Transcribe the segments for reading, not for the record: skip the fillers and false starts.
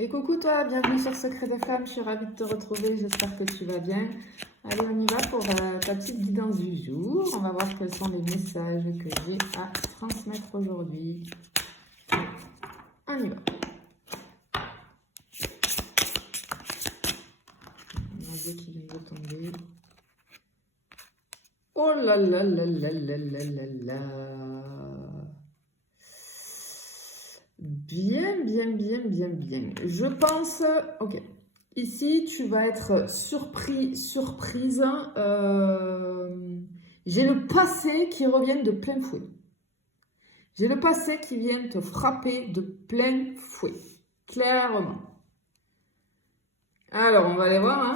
Et coucou toi, bienvenue sur Secret des Femmes, je suis ravie de te retrouver, j'espère que tu vas bien. Allez, on y va pour ta petite guidance du jour. On va voir quels sont les messages que j'ai à transmettre aujourd'hui. On y va. On a Dieu qui vient de tomber. Oh là là là là là là là là. Bien, bien, bien, bien, bien. Je pense... Ok. Ici, tu vas être surprise. J'ai le passé qui revient de plein fouet. J'ai le passé qui vient te frapper de plein fouet. Clairement. Alors, on va aller voir. Hein.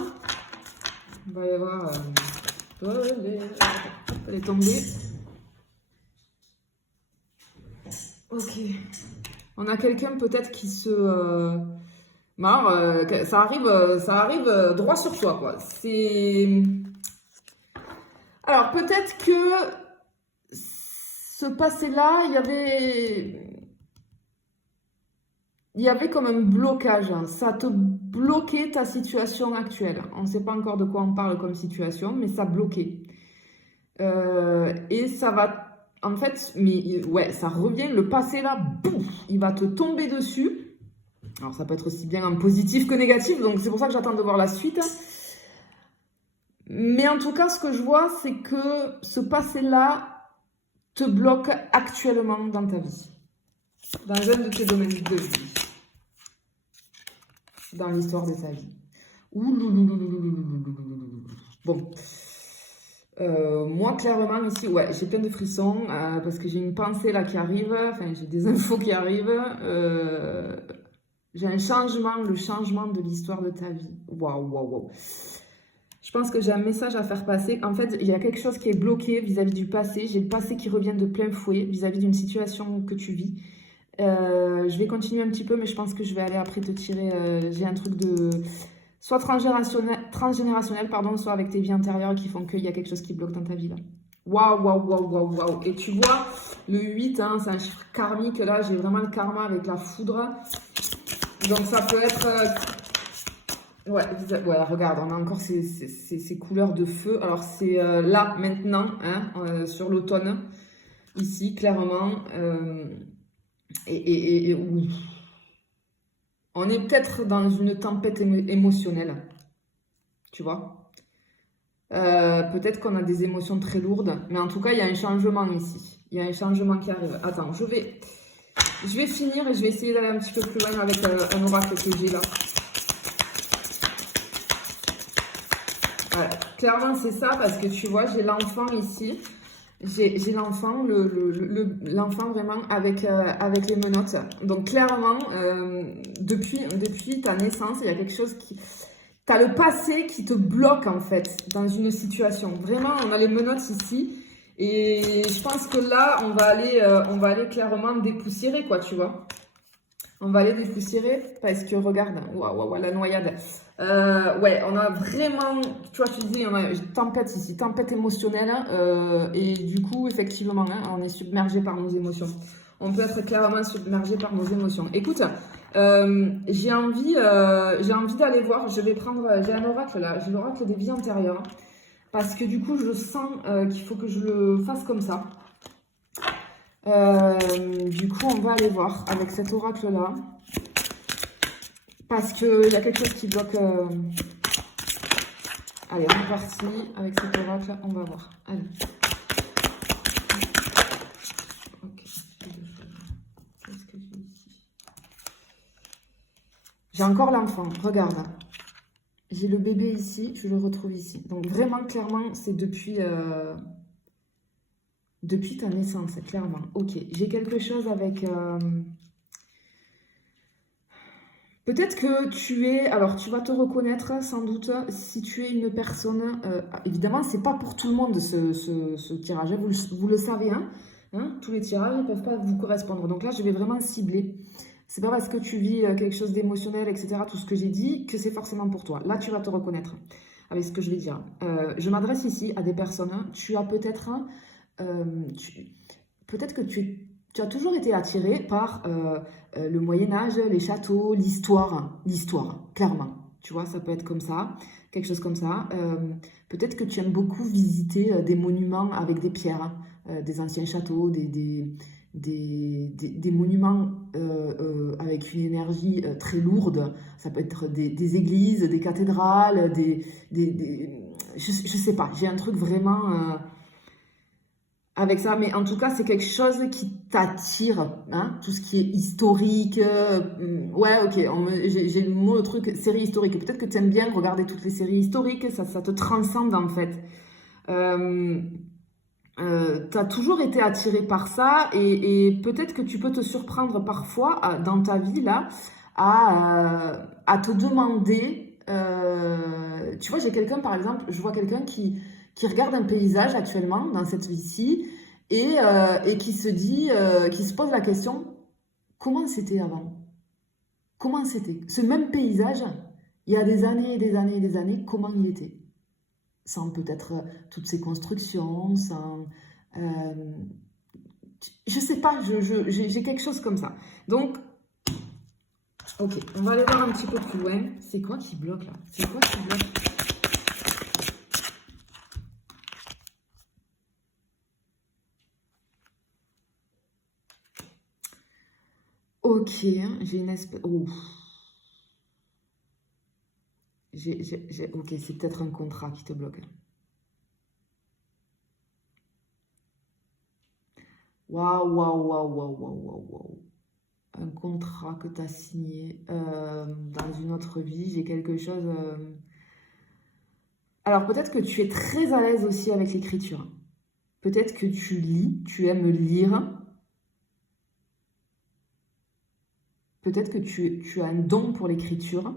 On va aller voir. Elle est tombée. Ok. On a quelqu'un peut-être qui se... ça arrive droit sur toi, quoi. C'est... Alors, peut-être que ce passé-là, il y avait comme un blocage. Hein. Ça te bloquait ta situation actuelle. On ne sait pas encore de quoi on parle comme situation, mais ça bloquait. Et ça va... En fait, mais ouais, ça revient. Le passé, là, boum, il va te tomber dessus. Alors, ça peut être aussi bien en positif que négatif, donc c'est pour ça que j'attends de voir la suite. Mais en tout cas, ce que je vois, c'est que ce passé-là te bloque actuellement dans ta vie. Dans un de tes domaines de vie. Dans l'histoire de ta vie. Bon. Moi, clairement, ici, ouais, j'ai plein de frissons parce que j'ai une pensée là qui arrive. Enfin, j'ai des infos qui arrivent. J'ai un changement, le changement de l'histoire de ta vie. Waouh, waouh, waouh. Je pense que j'ai un message à faire passer. En fait, il y a quelque chose qui est bloqué vis-à-vis du passé. J'ai le passé qui revient de plein fouet vis-à-vis d'une situation que tu vis. Je vais continuer un petit peu, mais je pense que je vais aller après te tirer. J'ai un truc de... soit transgénérationnel, pardon, soit avec tes vies antérieures qui font qu'il y a quelque chose qui bloque dans ta vie là. Waouh, waouh, waouh, waouh, waouh. Et tu vois, le 8, hein, c'est un chiffre karmique. Là, j'ai vraiment le karma avec la foudre. Donc ça peut être... Ouais, regarde, on a encore ces couleurs de feu. Alors c'est là, maintenant, hein, sur l'automne, ici, clairement. Ouf. On est peut-être dans une tempête émotionnelle, tu vois. Peut-être qu'on a des émotions très lourdes, mais en tout cas, il y a un changement ici. Il y a un changement qui arrive. Attends, je vais finir et je vais essayer d'aller un petit peu plus loin avec un oracle que j'ai là. Voilà. Clairement, c'est ça parce que tu vois, j'ai l'enfant ici. J'ai l'enfant, l'enfant vraiment avec les menottes. Donc clairement, depuis ta naissance, il y a quelque chose qui... Tu as le passé qui te bloque en fait dans une situation. Vraiment, on a les menottes ici. Et je pense que là, on va aller clairement dépoussiérer, quoi, tu vois. On va aller dépoussiérer parce que regarde, waouh, la noyade. Ouais, on a vraiment, tu vois, je te dis, on a une tempête ici, tempête émotionnelle. Et du coup, effectivement, hein, on est submergé par nos émotions. On peut être clairement submergé par nos émotions. Écoute, j'ai envie d'aller voir. Je vais prendre, j'ai un oracle là, j'ai l'oracle des vies antérieures. Parce que du coup, je sens qu'il faut que je le fasse comme ça. Du coup, on va aller voir avec cet oracle-là. Parce qu'il y a quelque chose qui bloque. Allez, on est parti avec cet oracle. On va voir. Allez. Ok. Qu'est-ce que j'ai ici? J'ai encore l'enfant. Regarde. J'ai le bébé ici. Je le retrouve ici. Donc vraiment, clairement, c'est depuis ta naissance, clairement. Ok. J'ai quelque chose avec... Peut-être que tu es, alors tu vas te reconnaître sans doute si tu es une personne, évidemment c'est pas pour tout le monde ce tirage, vous le savez, hein, tous les tirages ne peuvent pas vous correspondre, donc là je vais vraiment cibler. C'est pas parce que tu vis quelque chose d'émotionnel, etc., tout ce que j'ai dit, que c'est forcément pour toi. Là tu vas te reconnaître avec ce que je vais dire. Je m'adresse ici à des personnes, tu as peut-être, peut-être que tu es tu as toujours été attiré par le Moyen-Âge, les châteaux, l'histoire, clairement. Tu vois, ça peut être comme ça, quelque chose comme ça. Peut-être que tu aimes beaucoup visiter des monuments avec des pierres, des anciens châteaux, des monuments avec une énergie très lourde. Ça peut être des églises, des cathédrales, je sais pas, j'ai un truc vraiment avec ça, mais en tout cas, c'est quelque chose qui t'attire, hein, tout ce qui est historique. Ouais, ok, j'ai le mot, le truc, série historique. Peut-être que tu aimes bien regarder toutes les séries historiques, ça te transcende en fait. Euh, T'as toujours été attiré par ça et peut-être que tu peux te surprendre parfois dans ta vie là à te demander. Tu vois, j'ai quelqu'un par exemple, je vois quelqu'un qui regarde un paysage actuellement dans cette vie-ci et qui se dit, qui se pose la question, comment c'était avant? Comment c'était? Ce même paysage, il y a des années et des années et des années, comment il était? Sans peut-être toutes ces constructions, sans... euh, je sais pas, j'ai quelque chose comme ça. Donc, ok, on va aller voir un petit peu plus loin. C'est quoi qui bloque là? C'est quoi qui bloque? Ok, j'ai une espèce... Oh. Ok, c'est peut-être un contrat qui te bloque. Waouh, waouh, waouh, waouh, waouh, waouh, waouh. Un contrat que tu as signé dans une autre vie, j'ai quelque chose... Alors peut-être que tu es très à l'aise aussi avec l'écriture. Peut-être que tu lis, tu aimes lire. Peut-être que tu as un don pour l'écriture.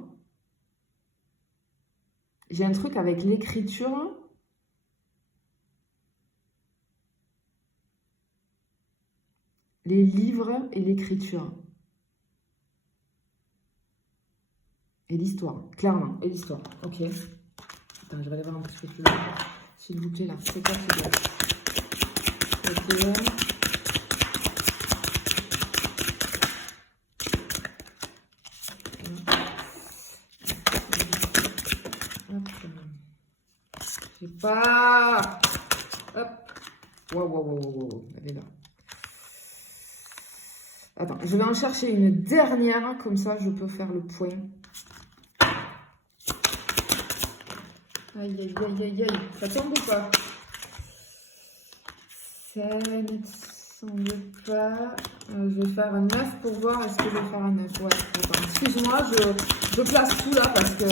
J'ai un truc avec l'écriture. Les livres et l'écriture. Et l'histoire, clairement. Et l'histoire. Ok. Attends, je vais aller voir un petit peu plus loin. S'il vous plaît, là. C'est quoi qui bloque? Ok. Hop. Je sais pas. Hop. Waouh, waouh, waouh, waouh, waouh. Elle est là. Attends, je vais en chercher une dernière, comme ça je peux faire le point. Aïe, aïe, aïe, aïe, aïe. Ça tombe ou pas? Ça ne semble pas. Je vais faire un 9 pour voir. Est-ce que je vais faire un 9? Ouais, attends. Excuse-moi, je place tout là parce que...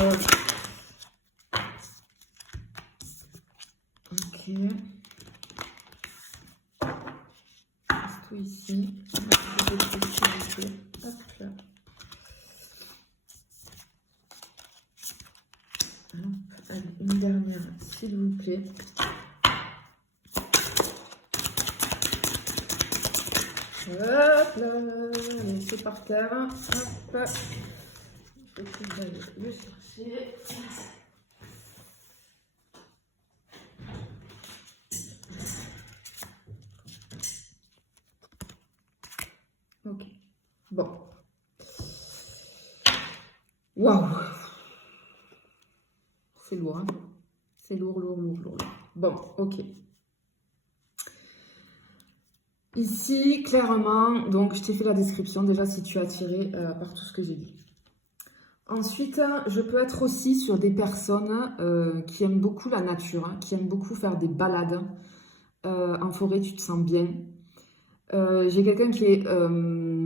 Ok. Je place tout ici. Hop là. Allez, une dernière, s'il vous plaît. Hop là, allez, c'est par terre. Hop. Je vais aller le chercher. Ok. Bon. Waouh. C'est lourd, hein. C'est lourd, lourd, lourd, lourd. Bon, ok. Ici, clairement, donc je t'ai fait la description déjà si tu es attiré par tout ce que j'ai dit. Ensuite, je peux être aussi sur des personnes qui aiment beaucoup la nature, hein, qui aiment beaucoup faire des balades. En forêt, tu te sens bien. J'ai quelqu'un qui est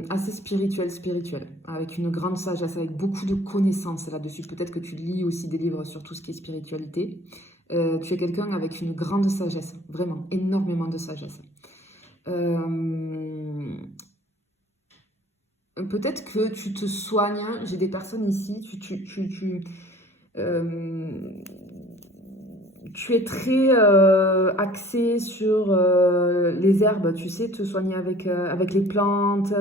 assez spirituel, avec une grande sagesse, avec beaucoup de connaissances là-dessus. Peut-être que tu lis aussi des livres sur tout ce qui est spiritualité. Tu es quelqu'un avec une grande sagesse, vraiment, énormément de sagesse. Peut-être que tu te soignes. J'ai des personnes ici, tu es très axé sur les herbes, tu sais, te soigner avec les plantes,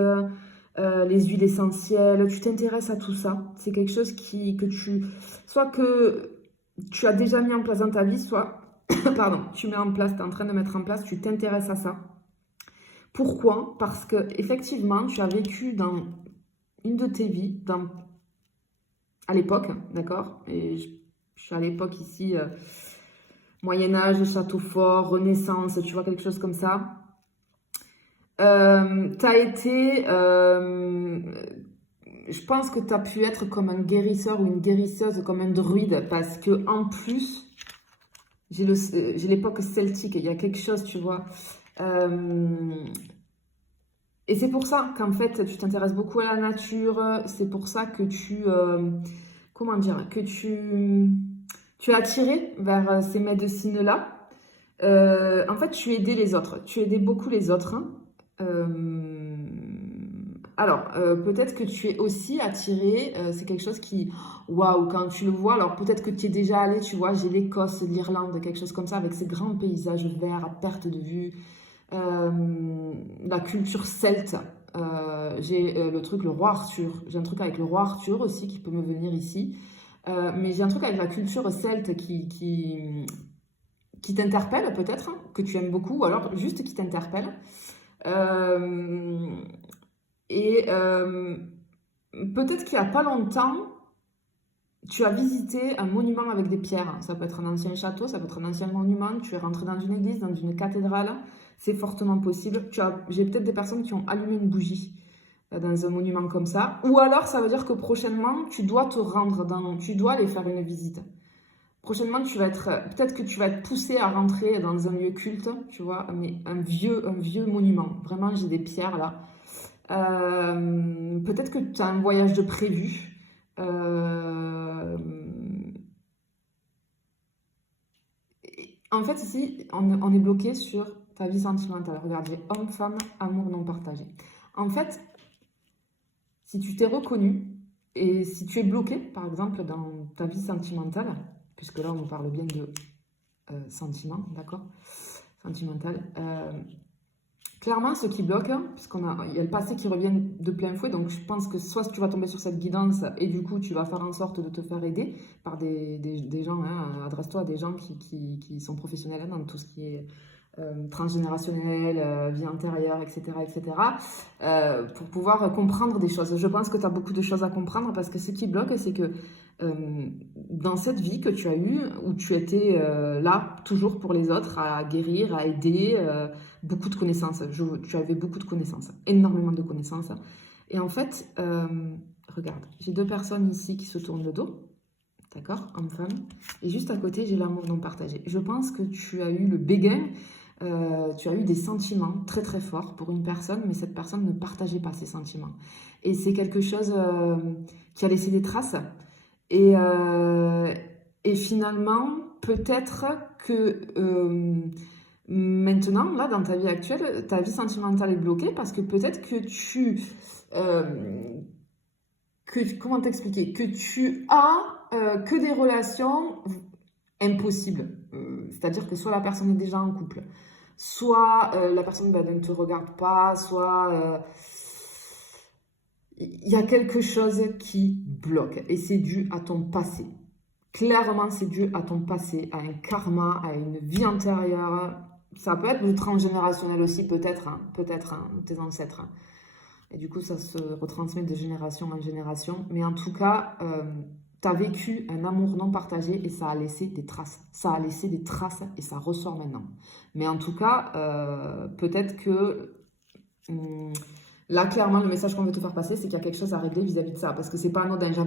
les huiles essentielles. Tu t'intéresses à tout ça. C'est quelque chose soit que tu as déjà mis en place dans ta vie, soit, pardon, tu mets en place, tu es en train de mettre en place, tu t'intéresses à ça Pourquoi? Parce que effectivement, tu as vécu dans une de tes vies, à l'époque, d'accord? Et je suis à l'époque ici, Moyen-Âge, château fort, Renaissance, tu vois, quelque chose comme ça. T'as été, je pense que tu as pu être comme un guérisseur ou une guérisseuse, comme un druide, parce que en plus, j'ai l'époque celtique, il y a quelque chose, tu vois. Et c'est pour ça qu'en fait, tu t'intéresses beaucoup à la nature, c'est pour ça que comment dire, que tu es attiré vers ces médecines-là. En fait, tu aidais les autres, tu aidais beaucoup les autres, hein. Peut-être que tu es aussi attiré, c'est quelque chose qui, waouh, quand tu le vois, alors peut-être que tu es déjà allé, tu vois, j'ai l'Écosse, l'Irlande, quelque chose comme ça, avec ces grands paysages verts à perte de vue, la culture celte, j'ai le truc, le roi Arthur, j'ai un truc avec le roi Arthur aussi qui peut me venir ici, mais j'ai un truc avec la culture celte qui t'interpelle peut-être, hein, que tu aimes beaucoup, ou alors juste qui t'interpelle. Euh, et peut-être qu'il n'y a pas longtemps, tu as visité un monument avec des pierres. Ça peut être un ancien château, ça peut être un ancien monument. Tu es rentré dans une église, dans une cathédrale. C'est fortement possible. J'ai peut-être des personnes qui ont allumé une bougie dans un monument comme ça. Ou alors, ça veut dire que prochainement, tu dois te rendre tu dois aller faire une visite. Prochainement, peut-être que tu vas être poussé à rentrer dans un lieu culte, tu vois, mais un vieux monument. Vraiment, j'ai des pierres là. Peut-être que tu as un voyage de prévu. En fait, ici, on est bloqué sur ta vie sentimentale. Regarde, j'ai homme, femme, amour non partagé. En fait, si tu t'es reconnu et si tu es bloqué, par exemple, dans ta vie sentimentale, puisque là, on parle bien de sentiment, d'accord? Sentimental. Clairement, ce qui bloque, il y a le passé qui revient de plein fouet, donc je pense que soit tu vas tomber sur cette guidance et du coup tu vas faire en sorte de te faire aider par des gens, hein, adresse-toi à des gens qui sont professionnels, hein, dans tout ce qui est transgénérationnel, vie antérieure, etc., etc., pour pouvoir comprendre des choses. Je pense que tu as beaucoup de choses à comprendre parce que ce qui bloque, c'est que dans cette vie que tu as eue, où tu étais là, toujours pour les autres, à guérir, à aider, beaucoup de connaissances. Tu avais beaucoup de connaissances, énormément de connaissances. Et en fait, regarde, j'ai deux personnes ici qui se tournent le dos. D'accord, homme-femme. Et juste à côté, j'ai l'amour non partagé. Je pense que tu as eu le béguin, tu as eu des sentiments très très forts pour une personne, mais cette personne ne partageait pas ses sentiments. Et c'est quelque chose qui a laissé des traces. Et, euh, et finalement, peut-être que maintenant, là, dans ta vie actuelle, ta vie sentimentale est bloquée parce que peut-être que comment t'expliquer? Que tu as que des relations impossibles. C'est-à-dire que soit la personne est déjà en couple, soit la personne ne te regarde pas, soit il y a quelque chose qui bloque et c'est dû à ton passé. Clairement, c'est dû à ton passé, à un karma, à une vie antérieure. Ça peut être le transgénérationnel aussi, peut-être, hein, tes ancêtres, hein. Et du coup, ça se retransmet de génération en génération. Mais en tout cas, tu as vécu un amour non partagé et ça a laissé des traces. Ça a laissé des traces et ça ressort maintenant. Mais en tout cas, peut-être que là, clairement, le message qu'on veut te faire passer, c'est qu'il y a quelque chose à régler vis-à-vis de ça. Parce que c'est pas anodin. J'en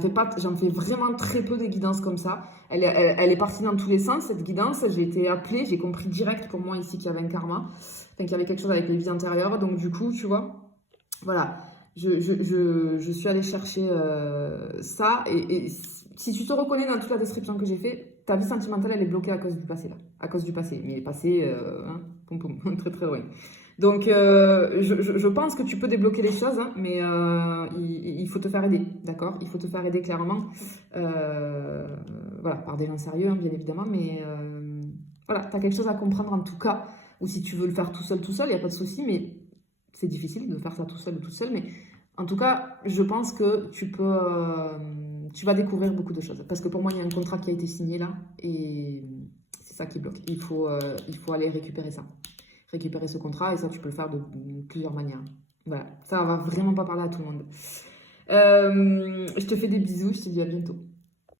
fais vraiment très peu de guidance comme ça. Elle est partie dans tous les sens, cette guidance. J'ai été appelée, j'ai compris direct pour moi ici qu'il y avait un karma. Enfin, qu'il y avait quelque chose avec les vies antérieures. Donc, du coup, tu vois. Voilà, je suis allée chercher ça et si tu te reconnais dans toute la description que j'ai fait, ta vie sentimentale elle est bloquée à cause du passé là, à cause du passé, mais passé, hein, poum, poum, très très loin. Donc je pense que tu peux débloquer les choses, hein, mais il faut te faire aider, d'accord? Il faut te faire aider clairement, voilà, par des gens sérieux, hein, bien évidemment, mais voilà, tu as quelque chose à comprendre en tout cas, ou si tu veux le faire tout seul, il n'y a pas de souci, mais c'est difficile de faire ça tout seul ou tout seul, mais en tout cas, je pense que tu vas découvrir beaucoup de choses. Parce que pour moi, il y a un contrat qui a été signé là, et c'est ça qui bloque. Il faut aller récupérer ça. récupérer ce contrat. Et ça, tu peux le faire de plusieurs manières. Voilà, ça, on va vraiment pas parler à tout le monde. Je te fais des bisous, je te dis à bientôt.